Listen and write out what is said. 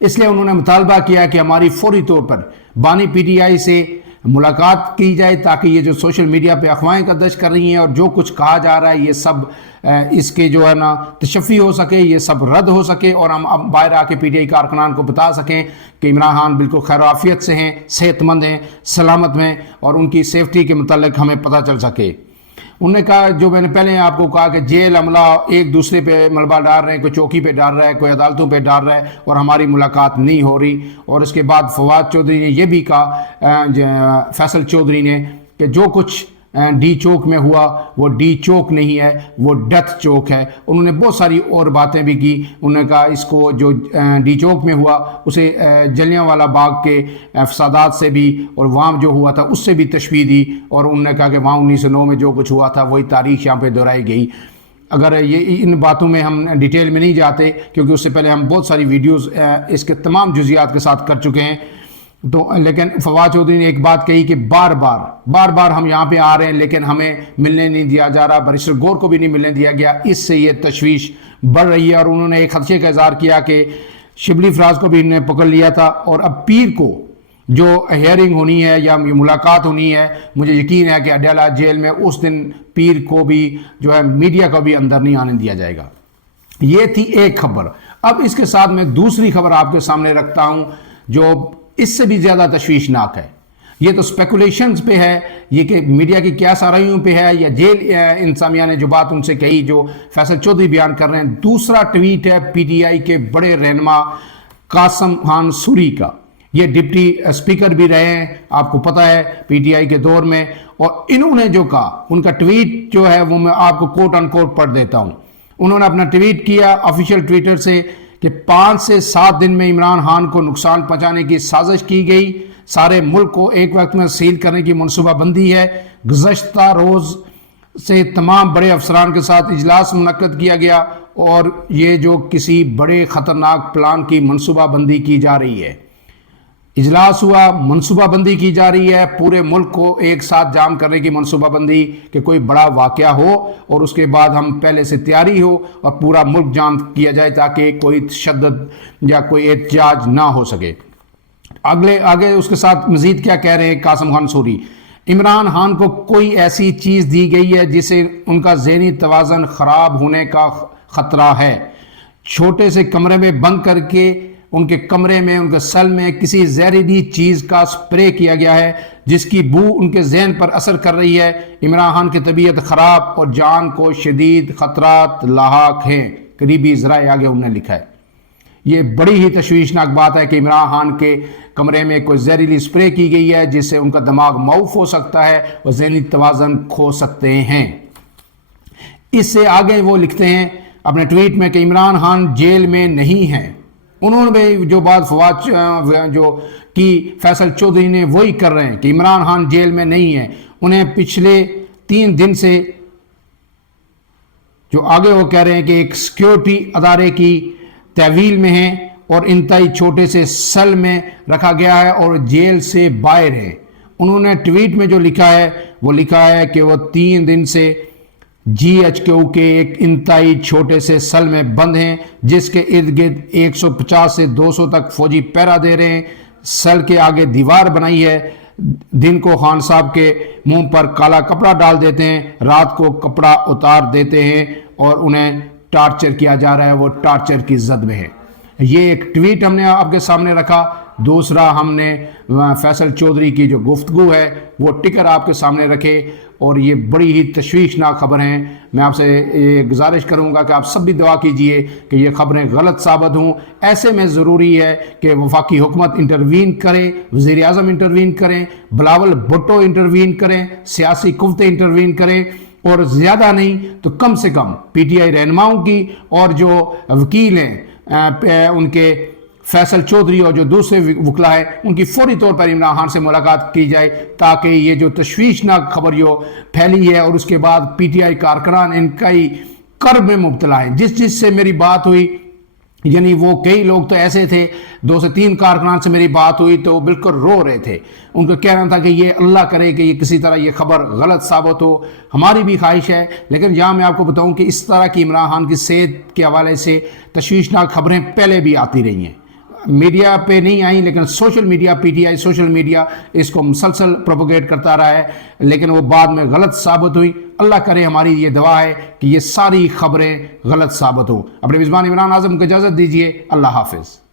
اس لیے انہوں نے مطالبہ کیا کہ ہماری فوری طور پر بانی پی ٹی آئی سے ملاقات کی جائے تاکہ یہ جو سوشل میڈیا پہ افواہیں گردش کر رہی ہیں اور جو کچھ کہا جا رہا ہے یہ سب اس کے جو ہے نا تشفی ہو سکے، یہ سب رد ہو سکے اور ہم اب باہر آ کے پی ٹی آئی کارکنان کو بتا سکیں کہ عمران خان بالکل خیر و عافیت سے ہیں، صحت مند ہیں، سلامت ہیں اور ان کی سیفٹی کے متعلق ہمیں پتہ چل سکے۔ انہوں نے کہا، جو میں نے پہلے آپ کو کہا کہ جیل عملہ ایک دوسرے پہ ملبہ ڈال رہے ہیں، کوئی چوکی پہ ڈال رہا ہے، کوئی عدالتوں پہ ڈال رہا ہے اور ہماری ملاقات نہیں ہو رہی۔ اور اس کے بعد فواد چودھری نے یہ بھی کہا، فیصل چودھری نے، کہ جو کچھ ڈی چوک میں ہوا وہ ڈی چوک نہیں ہے، وہ ڈیتھ چوک ہے۔ انہوں نے بہت ساری اور باتیں بھی کی۔ انہوں نے کہا اس کو جو ڈی چوک میں ہوا اسے جلیانوالہ باغ کے فسادات سے بھی اور وہاں جو ہوا تھا اس سے بھی تشبیہ دی، اور انہوں نے کہا کہ وہاں 1909 میں جو کچھ ہوا تھا وہی تاریخ یہاں پہ دہرائی گئی۔ اگر یہ ان باتوں میں ہم ڈیٹیل میں نہیں جاتے کیونکہ اس سے پہلے ہم بہت ساری ویڈیوز اس کے تمام جزیات کے ساتھ کر چکے ہیں، تو لیکن فواد چودھری نے ایک بات کہی کہ بار بار ہم یہاں پہ آ رہے ہیں لیکن ہمیں ملنے نہیں دیا جا رہا، بیرسٹر گور کو بھی نہیں ملنے دیا گیا، اس سے یہ تشویش بڑھ رہی ہے۔ اور انہوں نے ایک خدشے کا اظہار کیا کہ شبلی فراز کو بھی انہوں نے پکڑ لیا تھا اور اب پیر کو جو ہیئرنگ ہونی ہے یا ملاقات ہونی ہے، مجھے یقین ہے کہ اڈیالہ جیل میں اس دن پیر کو بھی جو ہے میڈیا کو بھی اندر نہیں آنے دیا جائے گا۔ یہ تھی ایک خبر۔ اب اس کے ساتھ میں دوسری خبر آپ کے سامنے رکھتا ہوں جو اس سے بھی زیادہ تشویشناک ہے۔ یہ تو سپیکولیشنز پہ ہے، یہ کہ میڈیا کی کیا سارائیوں پہ ہے یا جیل انتظامیہ نے جو بات ان سے کہی جو فیصل چودھری بیان کر رہے ہیں۔ دوسرا ٹویٹ ہے پی ٹی آئی کے بڑے رہنما قاسم خان سوری کا، یہ ڈپٹی اسپیکر بھی رہے ہیں آپ کو پتہ ہے پی ٹی آئی کے دور میں، اور انہوں نے جو کہا ان کا ٹویٹ جو ہے وہ میں آپ کو کوٹ ان کوٹ پڑھ دیتا ہوں۔ انہوں نے اپنا ٹویٹ کیا آفیشیل ٹویٹر سے کہ 5 سے 7 دن میں عمران خان کو نقصان پہنچانے کی سازش کی گئی، سارے ملک کو ایک وقت میں سیل کرنے کی منصوبہ بندی ہے۔ گزشتہ روز سے تمام بڑے افسران کے ساتھ اجلاس منعقد کیا گیا اور یہ جو کسی بڑے خطرناک پلان کی منصوبہ بندی کی جا رہی ہے۔ اجلاس ہوا، منصوبہ بندی کی جا رہی ہے، پورے ملک کو ایک ساتھ جام کرنے کی منصوبہ بندی کہ کوئی بڑا واقعہ ہو اور اس کے بعد ہم پہلے سے تیاری ہو اور پورا ملک جام کیا جائے تاکہ کوئی تشدد یا کوئی احتجاج نہ ہو سکے۔ آگے اس کے ساتھ مزید کیا کہہ رہے ہیں قاسم خان سوری، عمران خان کو کوئی ایسی چیز دی گئی ہے جسے ان کا ذہنی توازن خراب ہونے کا خطرہ ہے۔ چھوٹے سے کمرے میں بند کر کے ان کے کمرے میں ان کے سل میں کسی زہریلی چیز کا سپرے کیا گیا ہے جس کی بو ان کے ذہن پر اثر کر رہی ہے۔ عمران خان کی طبیعت خراب اور جان کو شدید خطرات لاحق ہیں، قریبی ذرائع آگے انہوں نے لکھا ہے۔ یہ بڑی ہی تشویشناک بات ہے کہ عمران خان کے کمرے میں کوئی زہریلی سپرے کی گئی ہے جس سے ان کا دماغ معوف ہو سکتا ہے اور ذہنی توازن کھو سکتے ہیں۔ اس سے آگے وہ لکھتے ہیں اپنے ٹویٹ میں کہ عمران خان جیل میں نہیں ہیں۔ انہوں نے جو بات فواد جو کی فیصل چودھری نے وہی کر رہے ہیں کہ عمران خان جیل میں نہیں ہیں۔ انہیں پچھلے 3 دن سے جو آگے وہ کہہ رہے ہیں کہ ایک سیکیورٹی ادارے کی تحویل میں ہیں اور انتہائی چھوٹے سے سیل میں رکھا گیا ہے اور جیل سے باہر ہے۔ انہوں نے ٹویٹ میں جو لکھا ہے وہ لکھا ہے کہ وہ 3 دن سے GHQ کے ایک انتہائی چھوٹے سے سیل میں بند ہیں جس کے ارد گرد 150 سے 200 تک فوجی پہرا دے رہے ہیں۔ سیل کے آگے دیوار بنائی ہے، دن کو خان صاحب کے منہ پر کالا کپڑا ڈال دیتے ہیں، رات کو کپڑا اتار دیتے ہیں اور انہیں ٹارچر کیا جا رہا ہے، وہ ٹارچر کی زد میں ہے۔ یہ ایک ٹویٹ ہم نے آپ کے سامنے رکھا۔ دوسرا ہم نے فیصل چودھری کی جو گفتگو ہے وہ ٹکر آپ کے سامنے رکھے اور یہ بڑی ہی تشویشناک خبر ہیں۔ میں آپ سے یہ گزارش کروں گا کہ آپ سب بھی دعا کیجئے کہ یہ خبریں غلط ثابت ہوں۔ ایسے میں ضروری ہے کہ وفاقی حکومت انٹروین کرے، وزیر اعظم انٹروین کریں، بلاول بھٹو انٹروین کریں، سیاسی قوتیں انٹروین کریں، اور زیادہ نہیں تو کم سے کم پی ٹی آئی رہنماؤں کی اور جو وکیل ہیں ان کے فیصل چودھری اور جو دوسرے وکلا ہیں ان کی فوری طور پر عمران خان سے ملاقات کی جائے تاکہ یہ جو تشویشناک خبر جو پھیلی ہے اور اس کے بعد پی ٹی آئی کارکنان انتہائی کرب میں مبتلا ہیں۔ جس سے میری بات ہوئی، یعنی وہ کئی لوگ تو ایسے تھے، 2 سے 3 کارکنان سے میری بات ہوئی تو وہ بالکل رو رہے تھے۔ ان کو کہنا تھا کہ یہ اللہ کرے کہ یہ کسی طرح یہ خبر غلط ثابت ہو، ہماری بھی خواہش ہے، لیکن یہاں میں آپ کو بتاؤں کہ اس طرح کی عمران خان کی صحت کے حوالے سے تشویشناک خبریں پہلے بھی آتی رہی ہیں۔ میڈیا پہ نہیں آئیں لیکن social media PTI social media اس کو مسلسل پروپوگیٹ کرتا رہا ہے لیکن وہ بعد میں غلط ثابت ہوئی. اللہ کرے ہماری یہ دعا ہے کہ یہ ساری خبریں غلط ثابت ہوں. اپنے میزبان عمران اعظم کو اجازت دیجیے. اللہ حافظ.